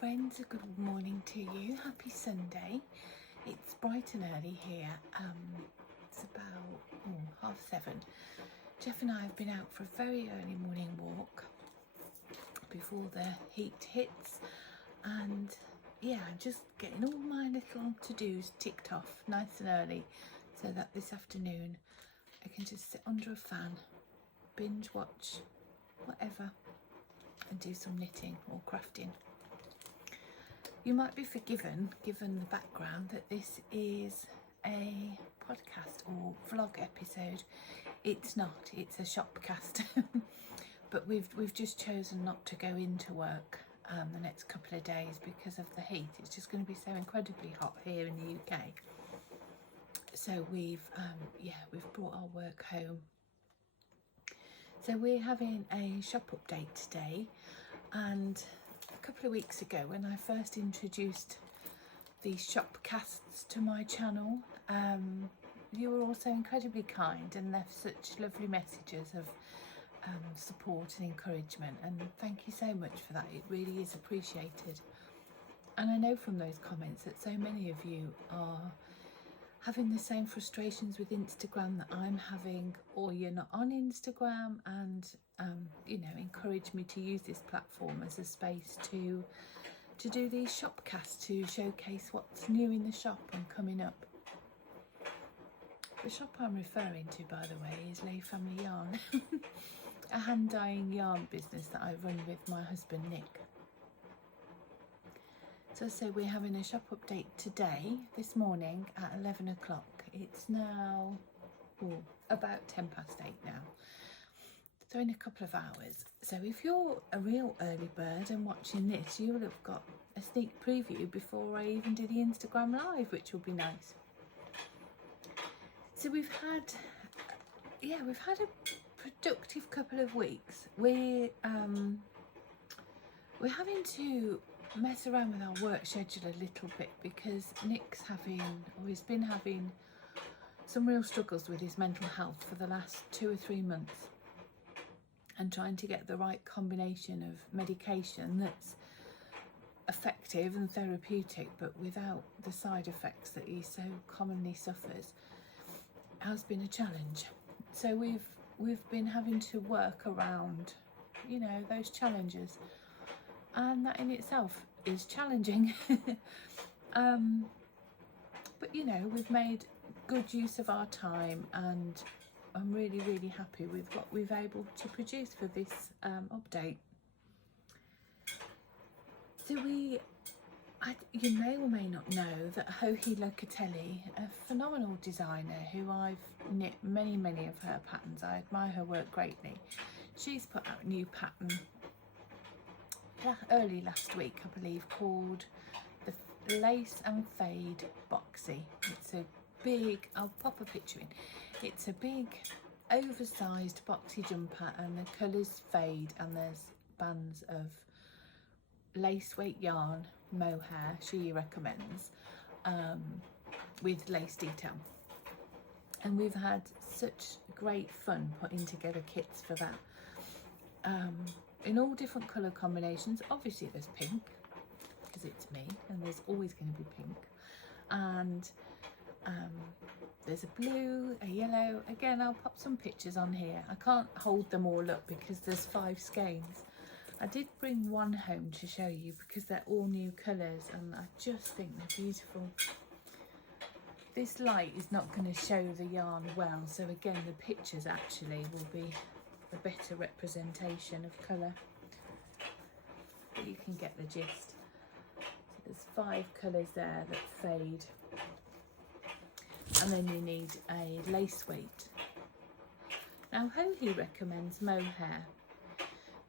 friends, a good morning to you. Happy Sunday. It's bright and early here. It's about 7:30. Jeff and I have been out for a very early morning walk before the heat hits, and yeah, I'm just getting all my little to-dos ticked off nice and early so that this afternoon I can just sit under a fan, binge watch whatever, and do some knitting or crafting. You might be forgiven, given the background, that this is a podcast or vlog episode. It's not, it's a Shopcast. But we've just chosen not to go into work the next couple of days because of the heat. It's just going to be so incredibly hot here in the UK. So we've brought our work home. So we're having a shop update today, and a couple of weeks ago when I first introduced the Shopcasts to my channel, you were also incredibly kind and left such lovely messages of support and encouragement, and thank you so much for that. It really is appreciated. And I know from those comments that so many of you are having the same frustrations with Instagram that I'm having, or you're not on Instagram, and encourage me to use this platform as a space to do these Shopcasts, to showcase what's new in the shop and coming up. The shop I'm referring to, by the way, is Lay Family Yarn, a hand dyeing yarn business that I run with my husband Nick. So we're having a shop update today, this morning at 11 o'clock. It's now about 8:10 now. So in a couple of hours. So if you're a real early bird and watching this, you will have got a sneak preview before I even do the Instagram live, which will be nice. So we've had a productive couple of weeks. We're having to mess around with our work schedule a little bit because Nick's he's been having some real struggles with his mental health for the last 2 or 3 months, and trying to get the right combination of medication that's effective and therapeutic but without the side effects that he so commonly suffers has been a challenge. So we've been having to work around those challenges, and that in itself is challenging. But we've made good use of our time, and I'm really, really happy with what we've able to produce for this update. So you may or may not know that Hohi Locatelli, a phenomenal designer who I've knit many of her patterns, I admire her work greatly. She's put out a new pattern early last week, I believe, called the Lace and Fade Boxy. It's a big, I'll pop a picture in, it's a big oversized boxy jumper, and the colours fade, and there's bands of lace weight yarn mohair she recommends, with lace detail. And we've had such great fun putting together kits for that, in all different colour combinations. Obviously there's pink because it's me, and there's always going to be pink, and there's a blue, a yellow. Again, I'll pop some pictures on here. I can't hold them all up because there's 5 skeins. I did bring one home to show you because they're all new colours, and I just think they're beautiful. This light is not going to show the yarn well, so again the pictures actually will be a better representation of colour, but you can get the gist. So there's 5 colours there that fade, and then you need a lace weight. Now Hohi recommends mohair,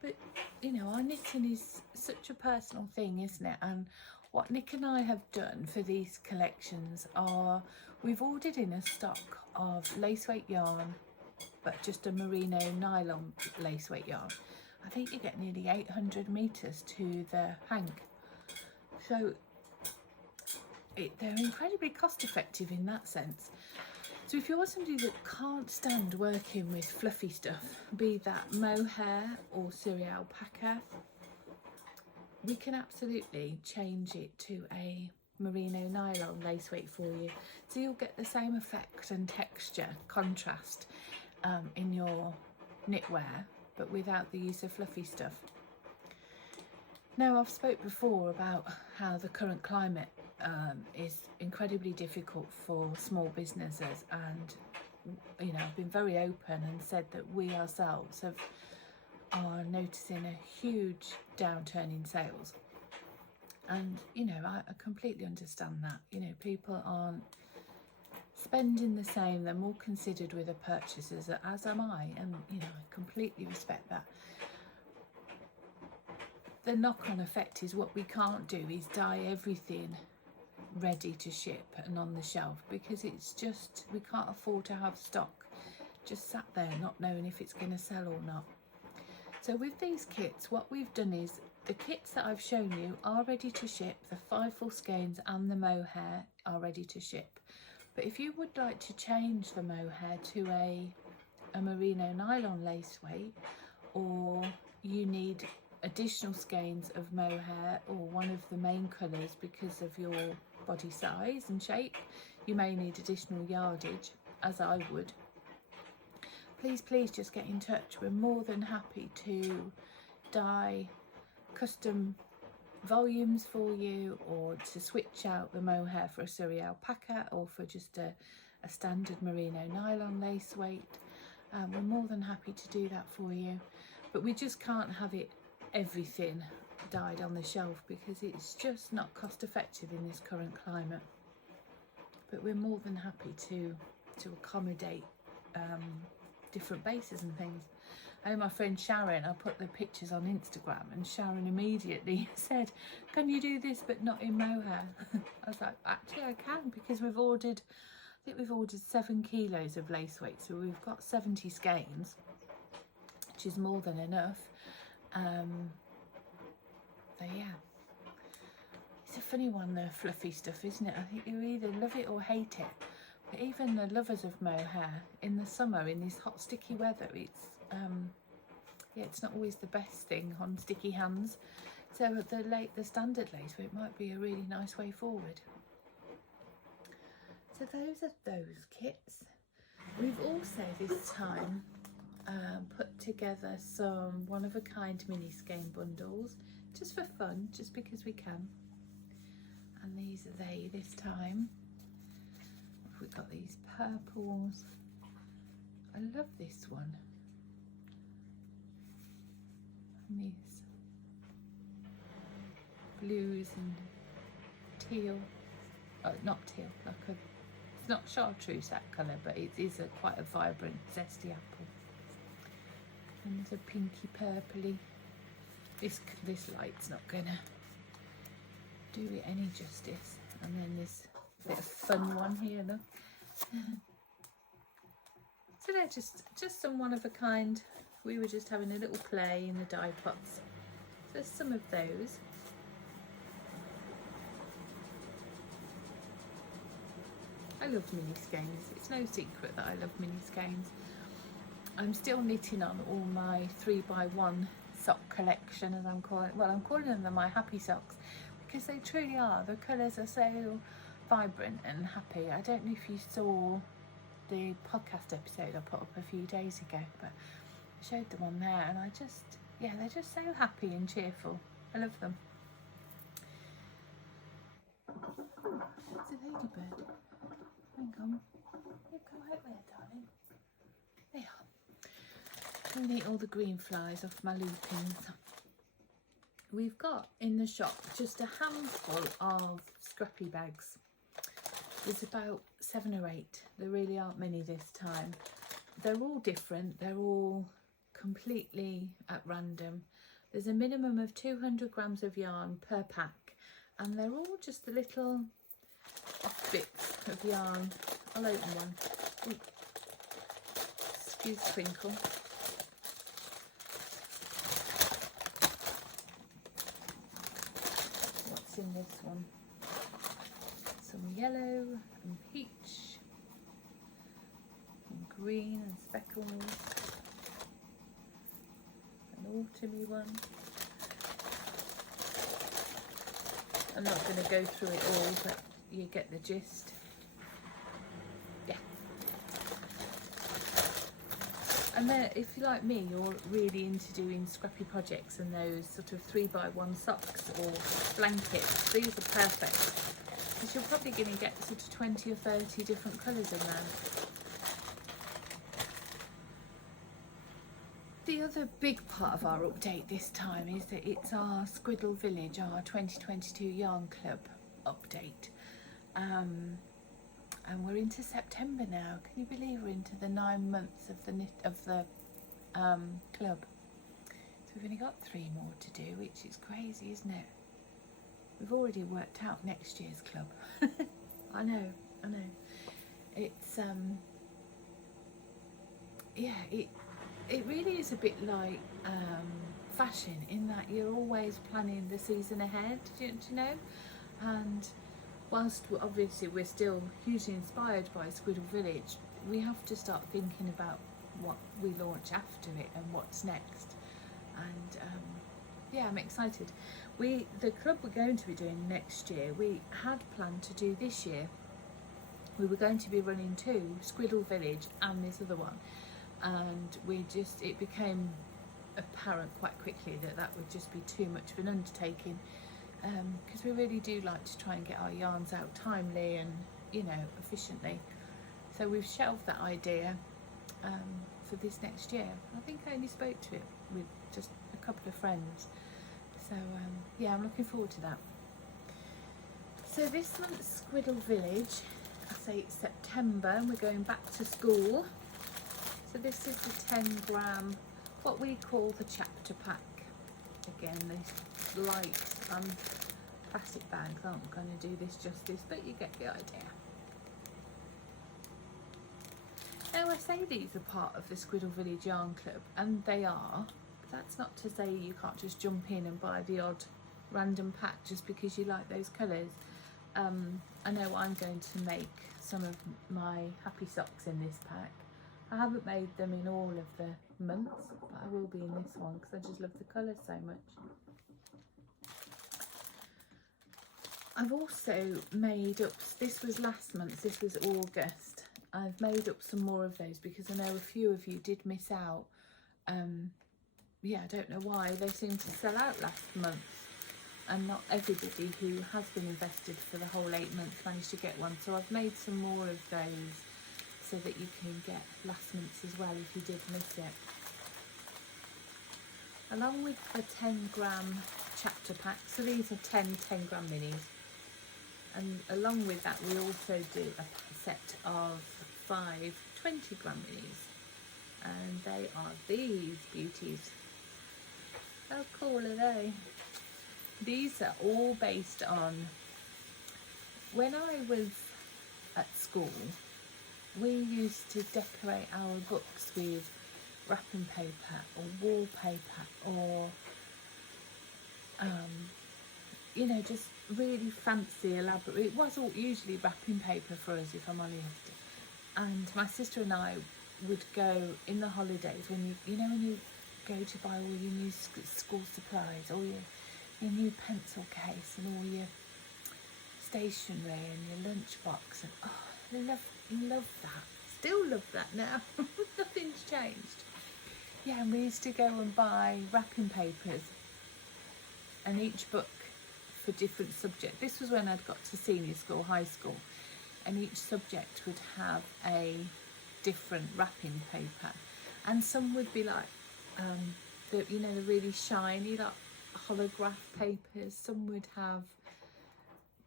but our knitting is such a personal thing, isn't it? And what Nick and I have done for these collections are we've ordered in a stock of lace weight yarn, but just a merino nylon lace weight yarn. I think you get nearly 800 meters to the hank, so they're incredibly cost effective in that sense. So if you're somebody that can't stand working with fluffy stuff, be that mohair or cereal alpaca, we can absolutely change it to a merino nylon lace weight for you, so you'll get the same effect and texture contrast in your knitwear, but without the use of fluffy stuff. Now, I've spoke before about how the current climate is incredibly difficult for small businesses, and you know, I've been very open and said that we ourselves are noticing a huge downturn in sales. And you know, I completely understand that. You know, people aren't spending the same, they're more considered with their purchases, as am I, and you know, I completely respect that. The knock-on effect is what we can't do is dye everything ready to ship and on the shelf, because it's just, we can't afford to have stock just sat there not knowing if it's going to sell or not. So with these kits, what we've done is, the kits that I've shown you are ready to ship. The 5 full skeins and the mohair are ready to ship. But if you would like to change the mohair to a merino nylon lace weight, or you need additional skeins of mohair or one of the main colours because of your body size and shape, you may need additional yardage, as I would. Please just get in touch. We're more than happy to dye custom volumes for you, or to switch out the mohair for a Surrey alpaca, or for just a standard merino nylon lace weight. We're more than happy to do that for you, but we just can't have it everything dyed on the shelf, because it's just not cost effective in this current climate. But we're more than happy to accommodate different bases and things. And my friend Sharon, I put the pictures on Instagram, and Sharon immediately said, "Can you do this but not in mohair?" I was like, actually I can, because we've ordered, I think we've ordered 7 kilos of lace weight, so we've got 70 skeins, which is more than enough. So yeah, it's a funny one, the fluffy stuff, isn't it? I think you either love it or hate it. But even the lovers of mohair, in the summer, in this hot sticky weather, it's yeah, it's not always the best thing on sticky hands. So the standard lace weight might be a really nice way forward. So those are those kits. We've also this time put together some one-of-a-kind mini skein bundles, just for fun, just because we can. And these are they this time. We've got these purples. I love this one. And these blues and teal. Oh, not teal, like a, it's not chartreuse that colour, but it is quite a vibrant, zesty apple. And there's a pinky purpley. This light's not gonna do it any justice. And then this bit of fun one here, look. So they're just some one of a kind. We were just having a little play in the dye pots. So there's some of those. I love mini skeins. It's no secret that I love mini skeins. I'm still knitting on all my 3x1 sock collection, as I'm calling it. Well, I'm calling them my happy socks, because they truly are. The colours are so vibrant and happy. I don't know if you saw the podcast episode I put up a few days ago, but I showed them on there, and I just, yeah, they're just so happy and cheerful. I love them. It's a ladybird. Hang on. You go out there, darling. There. I'm gonna eat all the green flies off my loopings. We've got in the shop just a handful of scrappy bags. There's about 7 or 8. There really aren't many this time. They're all different. They're all completely at random. There's a minimum of 200 grams of yarn per pack, and they're all just the little off bits of yarn. I'll open one. Ooh. Excuse the twinkle. What's in this one? Some yellow and peach and green and speckles, an autumny one, I'm not going to go through it all, but you get the gist. Yeah. And then if you're like me, you're really into doing scrappy projects and those sort of 3x1 socks or blankets, these are perfect. Because you're probably going to get sort of 20 or 30 different colours in there. The other big part of our update this time is that it's our Squiddle Village, our 2022 Yarn Club update. And we're into September now. Can you believe we're into the 9 months of the club? So we've only got 3 more to do, which is crazy, isn't it? We've already worked out next year's club. I know. It's yeah, it really is a bit like fashion, in that you're always planning the season ahead, do you know? And whilst obviously we're still hugely inspired by Squiddle Village, we have to start thinking about what we launch after it and what's next. And yeah, I'm excited. The club we're going to be doing next year, we had planned to do this year. We were going to be running 2, Squiddle Village and this other one. And it became apparent quite quickly that that would just be too much of an undertaking, because we really do like to try and get our yarns out timely and, you know, efficiently. So we've shelved that idea for this next year. I think I only spoke to it with just a couple of friends. So yeah, I'm looking forward to that. So this month's Squiddle Village, I say it's September and we're going back to school. So this is the 10 gram, what we call the chapter pack. Again, these light plastic bags aren't going to do this justice, but you get the idea. Now I say these are part of the Squiddle Village Yarn Club, and they are. But that's not to say you can't just jump in and buy the odd random pack just because you like those colours. I know I'm going to make some of my happy socks in this pack. I haven't made them in all of the months, but I will be in this one because I just love the colours so much. I've also made up, this was last month, this was August. I've made up some more of those because I know a few of you did miss out. Yeah, I don't know why. They seemed to sell out last month, and not everybody who has been invested for the whole 8 months managed to get one. So I've made some more of those, so that you can get last month's as well if you did miss it. Along with the 10 gram chapter pack, so these are 10 gram minis, and along with that we also do a set of 5 20 gram minis, and they are these beauties. How cool are they? These are all based on, when I was at school, we used to decorate our books with wrapping paper or wallpaper or, you know, just really fancy, elaborate. It was all usually wrapping paper for us, if I'm honest. And my sister and I would go in the holidays when you know, when you go to buy all your new school supplies, all your new pencil case and all your stationery and your lunchbox, and oh, I love that. Still love that now. Nothing's changed. Yeah, and we used to go and buy wrapping papers, and each book for different subjects. This was when I'd got to senior school, high school, and each subject would have a different wrapping paper, and some would be like the, you know, the really shiny, like holograph papers. Some would have,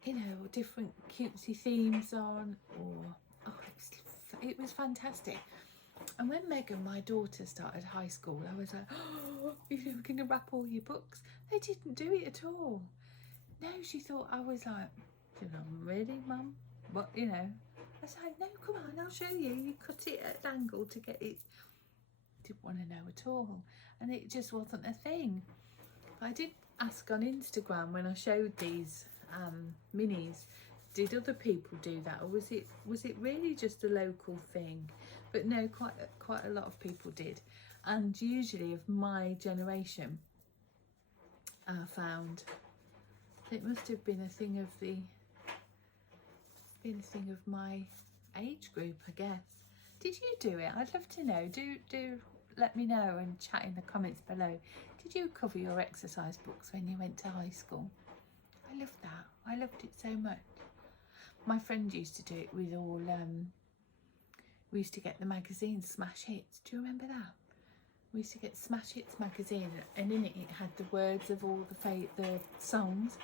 you know, different cutesy themes on, or oh, it was fantastic. And when Megan, my daughter, started high school, I was like, oh, you're going to wrap all your books. They didn't do it at all. No, she thought I was like, really, Mum? What, you know? I was like, no, come on, I'll show you. You cut it at an angle to get it. Didn't want to know at all. And it just wasn't a thing. I did ask on Instagram when I showed these minis, did other people do that, or was it really just a local thing? But no, quite a lot of people did, and usually of my generation, I found So it must have been a thing of my age group, I guess. Did you do it? I'd love to know. Do let me know and chat in the comments below. Did you cover your exercise books when you went to high school? I loved that. I loved it so much. My friend used to do it with all, we used to get the magazine Smash Hits. Do you remember that? We used to get Smash Hits magazine, and in it had the words of all the songs.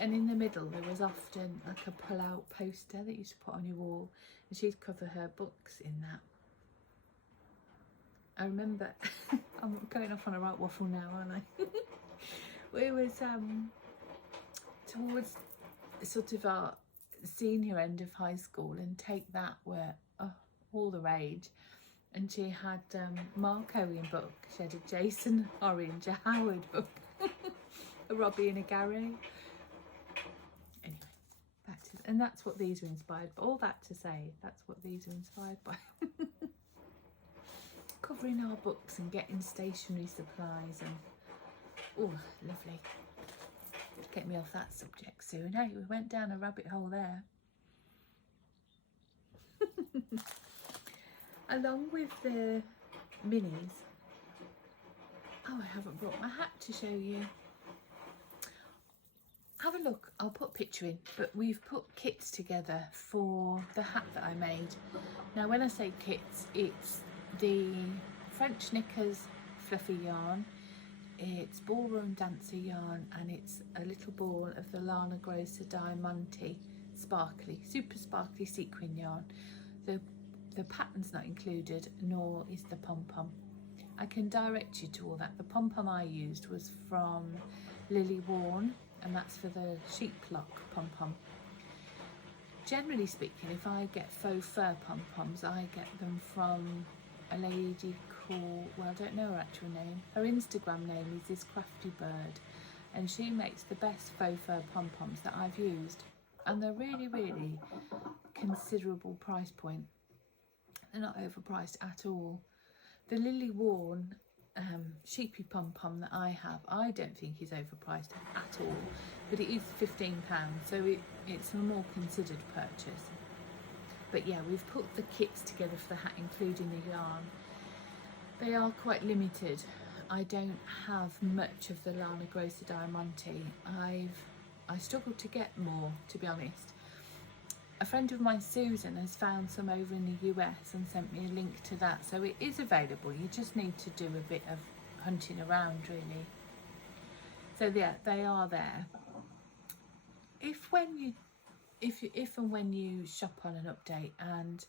And in the middle there was often like a pull-out poster that you used to put on your wall, and she'd cover her books in that. I remember, I'm going off on a right waffle now, aren't I? We was towards sort of our senior end of high school, and Take That were all the rage. And she had Mark Owen book, she had a Jason Orange, a Howard book, a Robbie and a Gary. Anyway, and that's what these are inspired by. All that to say, that's what these are inspired by. Covering our books and getting stationery supplies, and oh, lovely. Get me off that subject soon. Hey, we went down a rabbit hole there. Along with the minis, oh, I haven't brought my hat to show you. Have a look, I'll put a picture in, but we've put kits together for the hat that I made. Now when I say kits, it's the French Knickers fluffy yarn, it's ballroom dancer yarn, and it's a little ball of the Lana Grossa Diamante sparkly, super sparkly sequin yarn. The pattern's not included, nor is the pom-pom. I can direct you to all that. The pom-pom I used was from Lily Warren, and that's for the sheep lock pom-pom. Generally speaking, if I get faux fur pom-poms, I get them from a lady called, well, I don't know her actual name. Her Instagram name is This Crafty Bird, and she makes the best faux fur pom-poms that I've used. And they're really, really considerable price point. They're not overpriced at all. The Lily Warren sheepy pom-pom that I have, I don't think is overpriced at all, but it is £15, so it's a more considered purchase. But yeah, we've put the kits together for the hat, including the yarn. They are quite limited. I don't have much of the Lana Grossa Diamante. I struggled to get more, to be honest. A friend of mine, Susan, has found some over in the US and sent me a link to that, so it is available. You just need to do a bit of hunting around, really. So yeah, they are there. If and when you shop on an update, and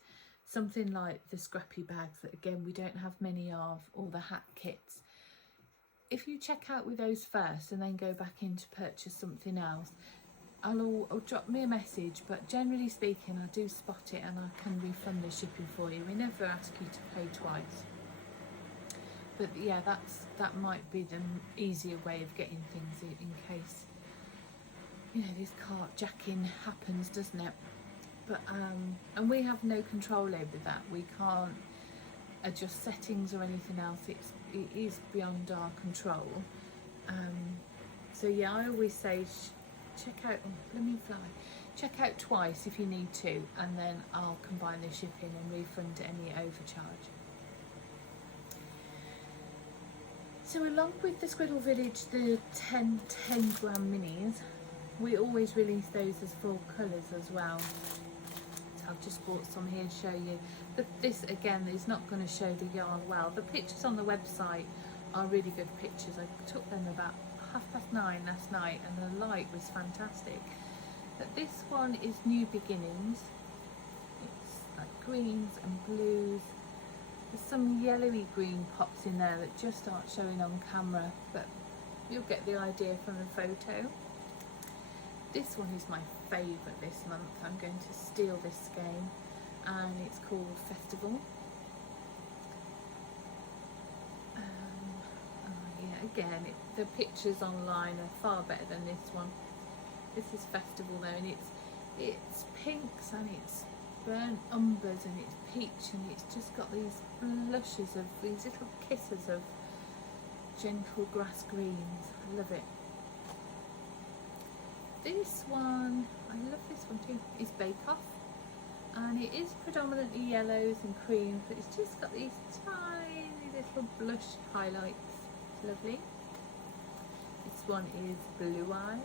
something like the scrappy bags that again we don't have many of, or the hat kits, if you check out with those first and then go back in to purchase something else, I'll drop me a message, but generally speaking I do spot it and I can refund the shipping for you. We never ask you to pay twice. But yeah, that might be the easier way of getting things in case, you know, this carjacking happens, doesn't it? But and we have no control over that. We can't adjust settings or anything else. It is beyond our control. So yeah, I always say check out, let me fly, check out twice if you need to, and then I'll combine the shipping and refund any overcharge. So along with the Squiddle Village, the 10 gram minis, we always release those as full colours as well. So I've just bought some here to show you. But this again is not going to show the yarn well. The pictures on the website are really good pictures. I took them about 9:30 last night and the light was fantastic. But this one is New Beginnings. It's like greens and blues. There's some yellowy green pops in there that just aren't showing on camera, but you'll get the idea from the photo. This one is my favourite this month. I'm going to steal this skein, and it's called Festival. Again, the pictures online are far better than this one. This is Festival though, and it's pinks and it's burnt umbers and it's peach, and it's just got these blushes of these little kisses of gentle grass greens. I love it. This one, I love this one too, is Bake Off, and it is predominantly yellows and creams, but it's just got these tiny little blush highlights. It's lovely. This one is Blue Eyes.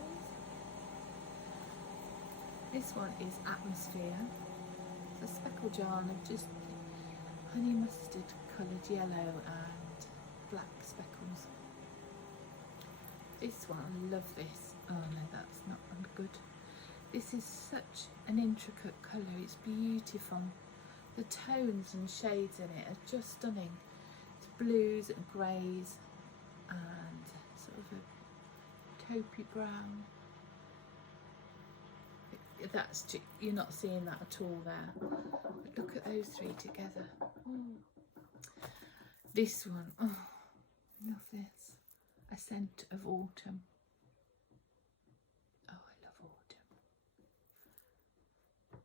This one is Atmosphere. It's a speckle yarn of just honey mustard coloured yellow and black speckles. This one, I love this. Oh no, that's not good. This is such an intricate colour, it's beautiful. The tones and shades in it are just stunning. It's blues and greys and sort of a taupey brown. That's just, you're not seeing that at all there. But look at those three together. Oh. This one, oh, I love this. A Scent of Autumn. Oh, I love autumn.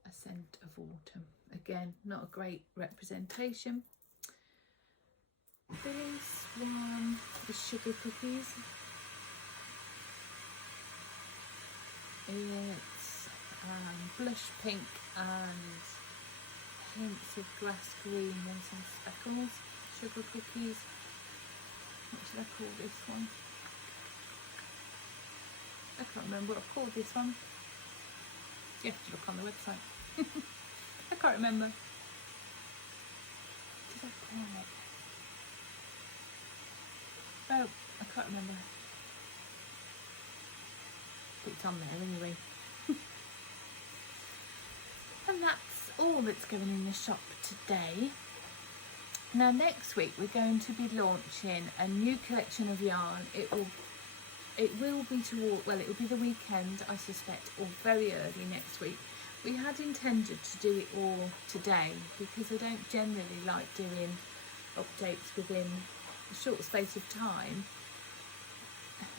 A Scent of Autumn. Again, not a great representation. This one is Sugar Cookies. It's blush pink and hints of grass green and some speckles. Sugar Cookies. What should I call this one? I can't remember what I called this one. You have to look on the website. I can't remember. What did I call it? Oh, I can't remember. But it's on there anyway. And that's all that's going in the shop today. Now next week we're going to be launching a new collection of yarn. It will be the weekend, I suspect, or very early next week. We had intended to do it all today because I don't generally like doing updates within a short space of time.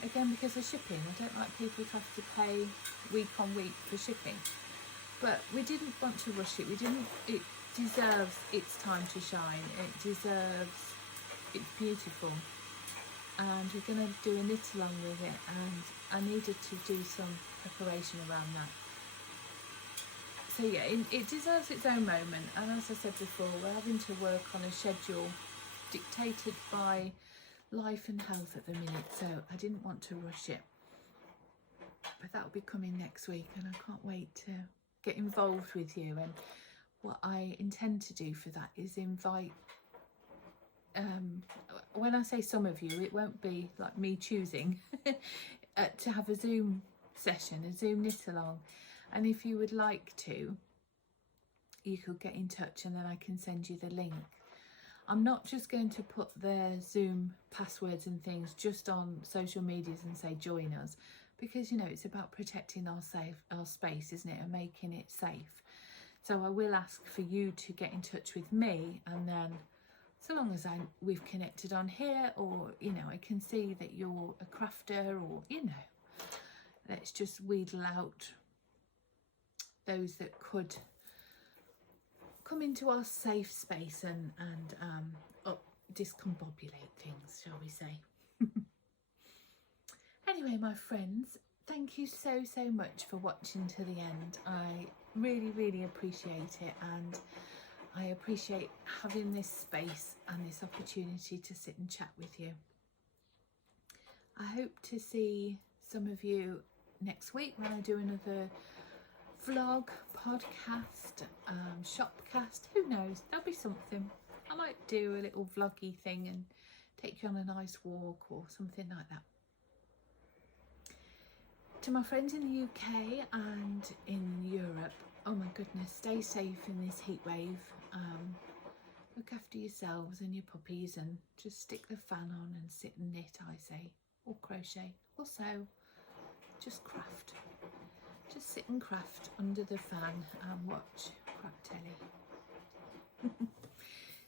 Again, because of shipping, I don't like people to have to pay week on week for shipping. But we didn't want to rush it. It deserves its time to shine. It's beautiful. And we're going to do a knit along with it, and I needed to do some preparation around that. So yeah, it deserves its own moment, and as I said before, we're having to work on a schedule dictated by life and health at the minute, so I didn't want to rush it. But that'll be coming next week, and I can't wait to get involved with you. And what I intend to do for that is invite, when I say some of you, it won't be like me choosing to have a Zoom session, a Zoom knit along. And if you would like to, you could get in touch and then I can send you the link. I'm not just going to put their Zoom passwords and things just on social medias and say join us, because you know it's about protecting our space, isn't it, and making it safe. So I will ask for you to get in touch with me, and then so long as we've connected on here, or you know I can see that you're a crafter, or you know, let's just wheedle out those that could come into our safe space and discombobulate things, shall we say. Anyway, my friends, thank you so much for watching to the end. I really appreciate it, and I appreciate having this space and this opportunity to sit and chat with you. I hope to see some of you next week when I do another vlog, podcast, shopcast, who knows, there'll be something. I might do a little vloggy thing and take you on a nice walk or something like that. To my friends in the UK and in Europe, oh my goodness, stay safe in this heat wave. Look after yourselves and your puppies, and just stick the fan on and sit and knit, I say, or crochet, or sew, just craft. Just sit and craft under the fan and watch crap telly.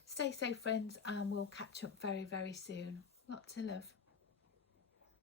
Stay safe, friends, and we'll catch up very soon. Lots of love.